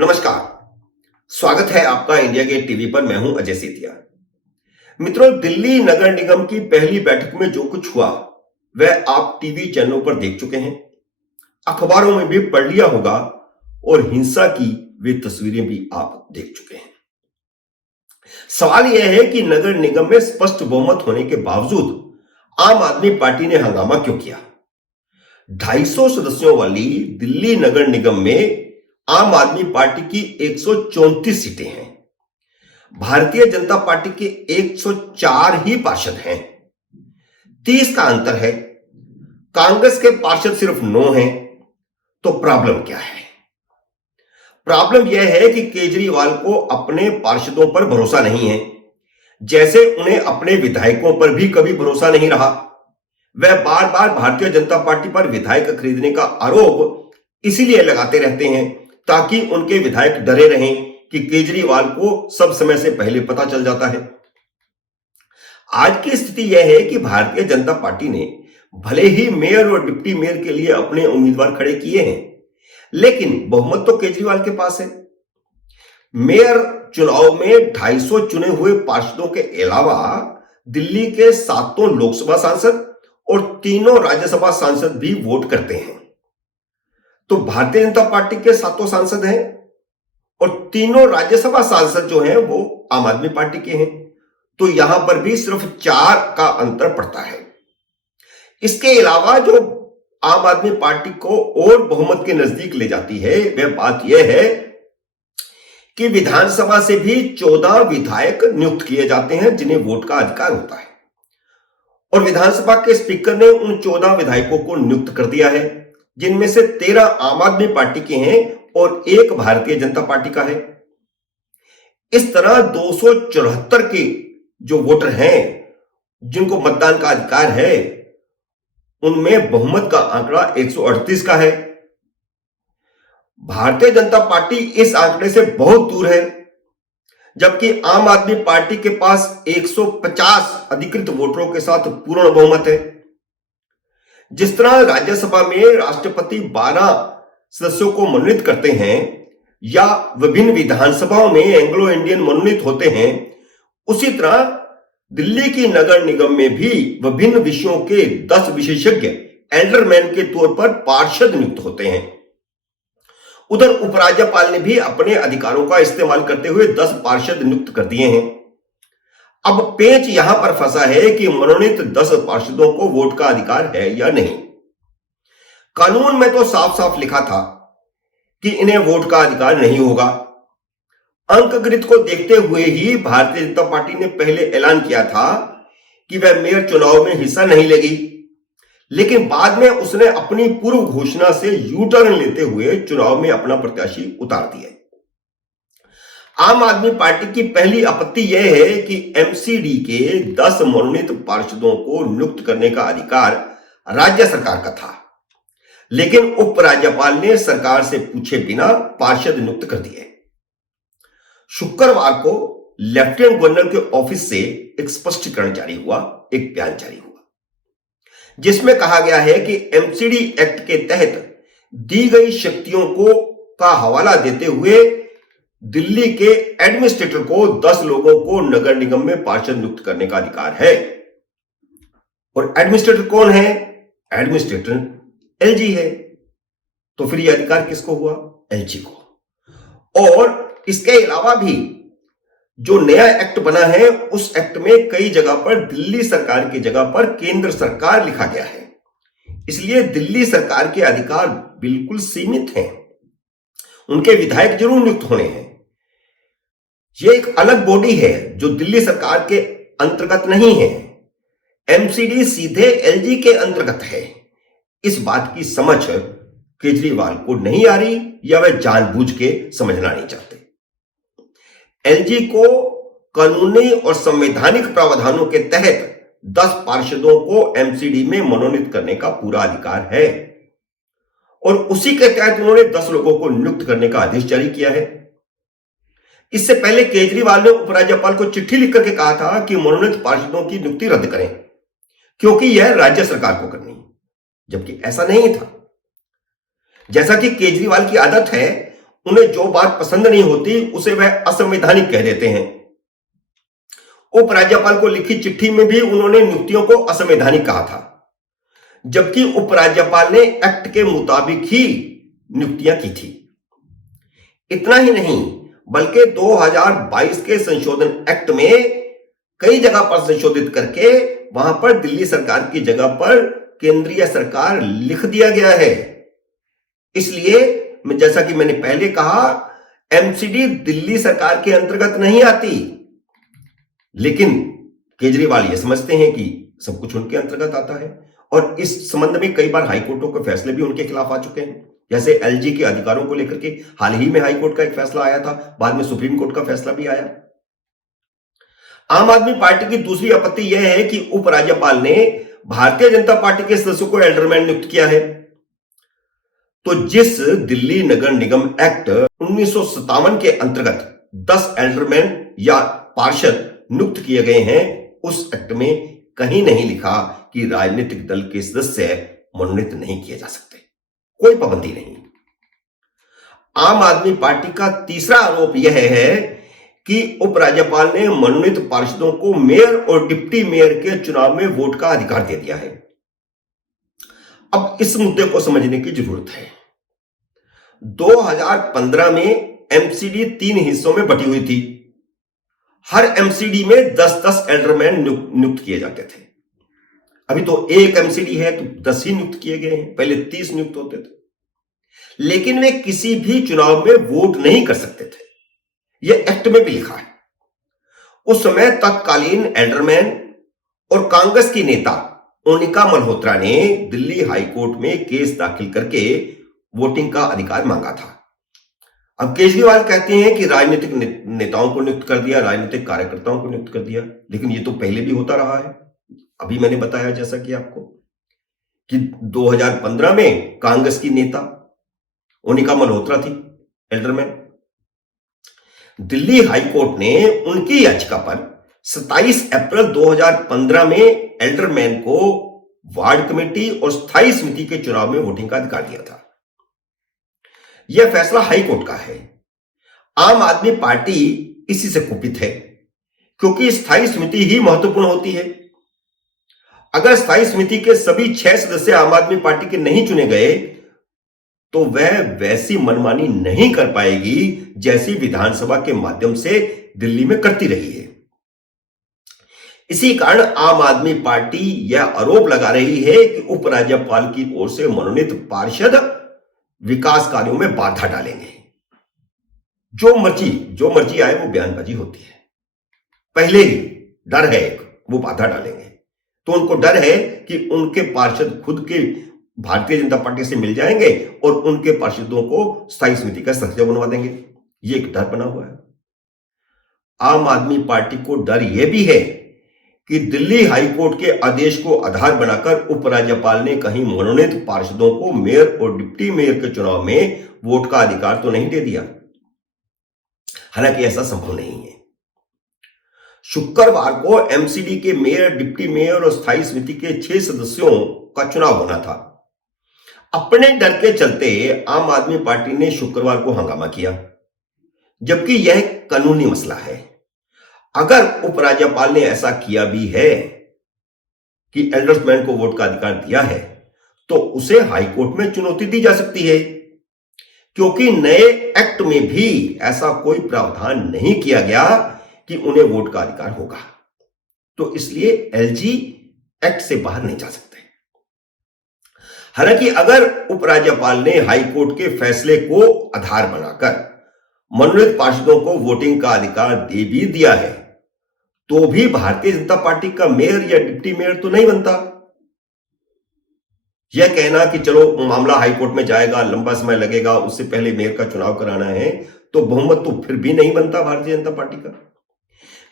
नमस्कार। स्वागत है आपका इंडिया गेट टीवी पर। मैं हूं अजय सेतिया। मित्रों, दिल्ली नगर निगम की पहली बैठक में जो कुछ हुआ वह आप टीवी चैनलों पर देख चुके हैं, अखबारों में भी पढ़ लिया होगा और हिंसा की वे तस्वीरें भी आप देख चुके हैं। सवाल यह है कि नगर निगम में स्पष्ट बहुमत होने के बावजूद आम आदमी पार्टी ने हंगामा क्यों किया। 250 सदस्यों वाली दिल्ली नगर निगम में आम आदमी पार्टी की 134 सीटें हैं। भारतीय जनता पार्टी के 104 ही पार्षद हैं। 30 का अंतर है। कांग्रेस के पार्षद सिर्फ 9 हैं। तो प्रॉब्लम क्या है? प्रॉब्लम यह है कि केजरीवाल को अपने पार्षदों पर भरोसा नहीं है, जैसे उन्हें अपने विधायकों पर भी कभी भरोसा नहीं रहा। वह बार बार भारतीय जनता पार्टी पर विधायक खरीदने का आरोप इसीलिए लगाते रहते हैं ताकि उनके विधायक डरे रहें कि केजरीवाल को सब समय से पहले पता चल जाता है। आज की स्थिति यह है कि भारतीय जनता पार्टी ने भले ही मेयर और डिप्टी मेयर के लिए अपने उम्मीदवार खड़े किए हैं, लेकिन बहुमत तो केजरीवाल के पास है। मेयर चुनाव में 250 चुने हुए पार्षदों के अलावा दिल्ली के 7 लोकसभा सांसद और 3 राज्यसभा सांसद भी वोट करते हैं। तो भारतीय जनता पार्टी के 7 सांसद हैं और 3 राज्यसभा सांसद जो हैं वो आम आदमी पार्टी के हैं। तो यहां पर भी सिर्फ 4 का अंतर पड़ता है। इसके अलावा जो आम आदमी पार्टी को और बहुमत के नजदीक ले जाती है वह बात यह है कि विधानसभा से भी 14 विधायक नियुक्त किए जाते हैं जिन्हें वोट का अधिकार होता है, और विधानसभा के स्पीकर ने उन 14 विधायकों को नियुक्त कर दिया है, जिनमें से 13 आम आदमी पार्टी के हैं और 1 भारतीय जनता पार्टी का है। इस तरह 274 के जो वोटर हैं जिनको मतदान का अधिकार है, उनमें बहुमत का आंकड़ा 138 का है। भारतीय जनता पार्टी इस आंकड़े से बहुत दूर है, जबकि आम आदमी पार्टी के पास 150 अधिकृत वोटरों के साथ पूर्ण बहुमत है। जिस तरह राज्यसभा में राष्ट्रपति 12 सदस्यों को मनोनीत करते हैं या विभिन्न विधानसभाओं में एंग्लो इंडियन मनोनीत होते हैं, उसी तरह दिल्ली की नगर निगम में भी विभिन्न विषयों के 10 विशेषज्ञ एल्डरमैन के तौर पर पार्षद नियुक्त होते हैं। उधर उपराज्यपाल ने भी अपने अधिकारों का इस्तेमाल करते हुए 10 पार्षद नियुक्त कर दिए हैं। अब पेच यहां पर फंसा है कि मनोनीत 10 पार्षदों को वोट का अधिकार है या नहीं। कानून में तो साफ साफ लिखा था कि इन्हें वोट का अधिकार नहीं होगा। अंकगणित को देखते हुए ही भारतीय जनता पार्टी ने पहले ऐलान किया था कि वह मेयर चुनाव में हिस्सा नहीं लेगी, लेकिन बाद में उसने अपनी पूर्व घोषणा से यू टर्न लेते हुए चुनाव में अपना प्रत्याशी उतार दिया। आम आदमी पार्टी की पहली आपत्ति यह है कि एमसीडी के 10 मनोनीत पार्षदों को नियुक्त करने का अधिकार राज्य सरकार का था, लेकिन उपराज्यपाल ने सरकार से पूछे बिना पार्षद नियुक्त कर दिए। शुक्रवार को लेफ्टिनेंट गवर्नर के ऑफिस से एक स्पष्टीकरण जारी हुआ, एक बयान जारी हुआ, जिसमें कहा गया है कि एमसीडी एक्ट के तहत दी गई शक्तियों का हवाला देते हुए दिल्ली के एडमिनिस्ट्रेटर को 10 लोगों को नगर निगम में पार्षद नियुक्त करने का अधिकार है। और एडमिनिस्ट्रेटर कौन है? एडमिनिस्ट्रेटर एलजी है। तो फिर यह अधिकार किसको हुआ? एलजी को। और इसके अलावा भी जो नया एक्ट बना है उस एक्ट में कई जगह पर दिल्ली सरकार की जगह पर केंद्र सरकार लिखा गया है, इसलिए दिल्ली सरकार के अधिकार बिल्कुल सीमित हैं। उनके विधायक जरूर नियुक्त होने हैं। यह एक अलग बॉडी है जो दिल्ली सरकार के अंतर्गत नहीं है। एमसीडी सीधे एलजी के अंतर्गत है। इस बात की समझ केजरीवाल को नहीं आ रही या वह जानबूझ के समझना नहीं चाहते। एलजी को कानूनी और संवैधानिक प्रावधानों के तहत 10 पार्षदों को एमसीडी में मनोनीत करने का पूरा अधिकार है, और उसी के तहत उन्होंने 10 लोगों को नियुक्त करने का आदेश जारी किया है। इससे पहले केजरीवाल ने उपराज्यपाल को चिट्ठी लिखकर के कहा था कि मनोनीत पार्षदों की नियुक्ति रद्द करें, क्योंकि यह राज्य सरकार को करनी है, जबकि ऐसा नहीं था। जैसा कि केजरीवाल की आदत है, उन्हें जो बात पसंद नहीं होती उसे वह असंवैधानिक कह देते हैं। उपराज्यपाल को लिखी चिट्ठी में भी उन्होंने नियुक्तियों को असंवैधानिक कहा था, जबकि उपराज्यपाल ने एक्ट के मुताबिक ही नियुक्तियां की थी। इतना ही नहीं बल्कि 2022 के संशोधन एक्ट में कई जगह पर संशोधित करके वहां पर दिल्ली सरकार की जगह पर केंद्रीय सरकार लिख दिया गया है। इसलिए जैसा कि मैंने पहले कहा, एमसीडी दिल्ली सरकार के अंतर्गत नहीं आती, लेकिन केजरीवाल ये समझते हैं कि सब कुछ उनके अंतर्गत आता है और इस संबंध में कई बार हाईकोर्टों के फैसले भी उनके खिलाफ आ चुके हैं। जैसे एलजी के अधिकारों को लेकर के हाल ही में हाईकोर्ट का एक फैसला आया था, बाद में सुप्रीम कोर्ट का फैसला भी आया। आम आदमी पार्टी की दूसरी आपत्ति यह है कि उपराज्यपाल ने भारतीय जनता पार्टी के सदस्यों को एल्डरमैन नियुक्त किया है। तो जिस दिल्ली नगर निगम एक्ट 1957 के अंतर्गत 10 एल्डरमैन या पार्षद नियुक्त किए गए हैं, उस एक्ट में कहीं नहीं लिखा कि राजनीतिक दल के सदस्य मनोनीत नहीं किए जा सकते, कोई पाबंदी नहीं। आम आदमी पार्टी का तीसरा आरोप यह है कि उपराज्यपाल ने मनोनीत पार्षदों को मेयर और डिप्टी मेयर के चुनाव में वोट का अधिकार दे दिया है। अब इस मुद्दे को समझने की जरूरत है। 2015 में एमसीडी 3 हिस्सों में बटी हुई थी। हर एमसीडी में 10-10 एल्डरमैन नियुक्त किए जाते थे। अभी तो एक एमसीडी है तो 10 ही नियुक्त किए गए हैं, पहले 30 नियुक्त होते थे। लेकिन वे किसी भी चुनाव में वोट नहीं कर सकते थे, यह एक्ट में भी लिखा है। उस समय तत्कालीन एल्डरमैन और कांग्रेस की नेता ओनिका मल्होत्रा ने दिल्ली हाईकोर्ट में केस दाखिल करके वोटिंग का अधिकार मांगा था। अब केजरीवाल कहते हैं कि राजनीतिक नेताओं को नियुक्त कर दिया, राजनीतिक कार्यकर्ताओं को नियुक्त कर दिया, लेकिन यह तो पहले भी होता रहा है। अभी मैंने बताया जैसा कि आपको कि 2015 में कांग्रेस की नेता ओनिका मल्होत्रा थी एल्डरमैन। दिल्ली हाईकोर्ट ने उनकी याचिका पर 27 अप्रैल 2015 में एल्डरमैन को वार्ड कमेटी और स्थायी समिति के चुनाव में वोटिंग का अधिकार दिया था। यह फैसला हाईकोर्ट का है। आम आदमी पार्टी इसी से कुपित है, क्योंकि स्थायी समिति ही महत्वपूर्ण होती है। अगर स्थायी समिति के सभी 6 सदस्य आम आदमी पार्टी के नहीं चुने गए तो वह वैसी मनमानी नहीं कर पाएगी जैसी विधानसभा के माध्यम से दिल्ली में करती रही है। इसी कारण आम आदमी पार्टी यह आरोप लगा रही है कि उपराज्यपाल की ओर से मनोनीत पार्षद विकास कार्यों में बाधा डालेंगे। जो मर्जी आए वो बयानबाजी होती है। पहले ही डर है एक, वो बाधा डालेंगे। तो उनको डर है कि उनके पार्षद खुद के भारतीय जनता पार्टी से मिल जाएंगे और उनके पार्षदों को स्थायी समिति का सदस्य बनवा देंगे। ये एक डर बना हुआ है। आम आदमी पार्टी को डर यह भी है कि दिल्ली हाईकोर्ट के आदेश को आधार बनाकर उपराज्यपाल ने कहीं मनोनीत पार्षदों को मेयर और डिप्टी मेयर के चुनाव में वोट का अधिकार तो नहीं दे दिया। हालांकि ऐसा संभव नहीं है। शुक्रवार को एमसीडी के मेयर, डिप्टी मेयर और स्थायी समिति के 6 सदस्यों का चुनाव होना था। अपने डर के चलते आम आदमी पार्टी ने शुक्रवार को हंगामा किया, जबकि यह कानूनी मसला है। अगर उपराज्यपाल ने ऐसा किया भी है कि एल्डरमैन को वोट का अधिकार दिया है, तो उसे हाईकोर्ट में चुनौती दी जा सकती है, क्योंकि नए एक्ट में भी ऐसा कोई प्रावधान नहीं किया गया कि उन्हें वोट का अधिकार होगा। तो इसलिए एलजी एक्ट से बाहर नहीं जा सकते। हालांकि अगर उपराज्यपाल ने हाईकोर्ट के फैसले को आधार बनाकर मनोनीत पार्षदों को वोटिंग का अधिकार दे भी दिया है, तो भी भारतीय जनता पार्टी का मेयर या डिप्टी मेयर तो नहीं बनता। यह कहना कि चलो मामला हाईकोर्ट में जाएगा, लंबा समय लगेगा, उससे पहले मेयर का चुनाव कराना है, तो बहुमत तो फिर भी नहीं बनता भारतीय जनता पार्टी का,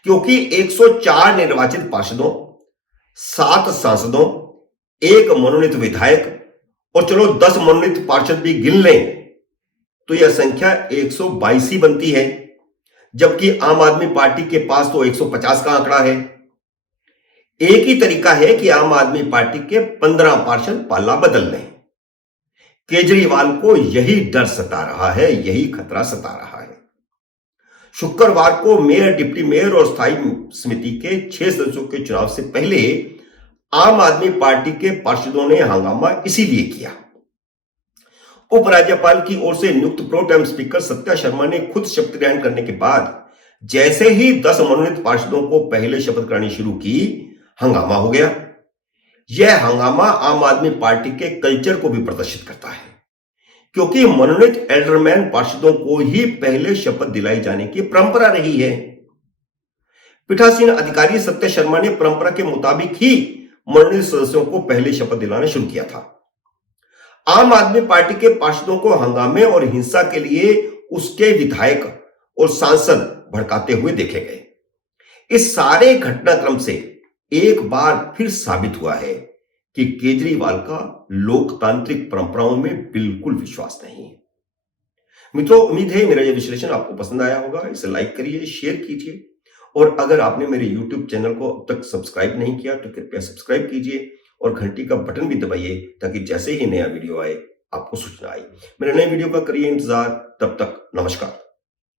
क्योंकि 104 निर्वाचित पार्षदों, 7 सांसदों, 1 मनोनीत विधायक और चलो 10 मनोनीत पार्षद भी गिन लें तो यह संख्या 122 ही बनती है, जबकि आम आदमी पार्टी के पास तो 150 का आंकड़ा है। एक ही तरीका है कि आम आदमी पार्टी के 15 पार्षद पाला बदल लें। केजरीवाल को यही डर सता रहा है, यही खतरा सता रहा है। शुक्रवार को मेयर, डिप्टी मेयर और स्थायी समिति के 6 सदस्यों के चुनाव से पहले आम आदमी पार्टी के पार्षदों ने हंगामा इसीलिए किया। उपराज्यपाल की ओर से नियुक्त pro tem speaker Satya Sharma ने खुद शपथ ग्रहण करने के बाद जैसे ही 10 मनोनीत पार्षदों को पहले शपथ करानी शुरू की, हंगामा हो गया। यह हंगामा आम आदमी पार्टी के कल्चर को भी प्रदर्शित करता है, क्योंकि मनोनीत एल्डरमैन पार्षदों को ही पहले शपथ दिलाई जाने की परंपरा रही है। पीठासीन अधिकारी सत्य शर्मा ने परंपरा के मुताबिक ही मनोनीत सदस्यों को पहले शपथ दिलाना शुरू किया था। आम आदमी पार्टी के पार्षदों को हंगामे और हिंसा के लिए उसके विधायक और सांसद भड़काते हुए देखे गए। इस सारे घटनाक्रम से एक बार फिर साबित हुआ है कि केजरीवाल का लोकतांत्रिक परंपराओं में बिल्कुल विश्वास नहीं है। मित्रों, उम्मीद है मेरा यह विश्लेषण आपको पसंद आया होगा। इसे लाइक करिए, शेयर कीजिए और अगर आपने मेरे YouTube चैनल को अब तक सब्सक्राइब नहीं किया तो कृपया सब्सक्राइब कीजिए और घंटी का बटन भी दबाइए ताकि जैसे ही नया वीडियो आए आपको सूचना आए। मेरे नए वीडियो का करिए इंतजार। तब तक नमस्कार।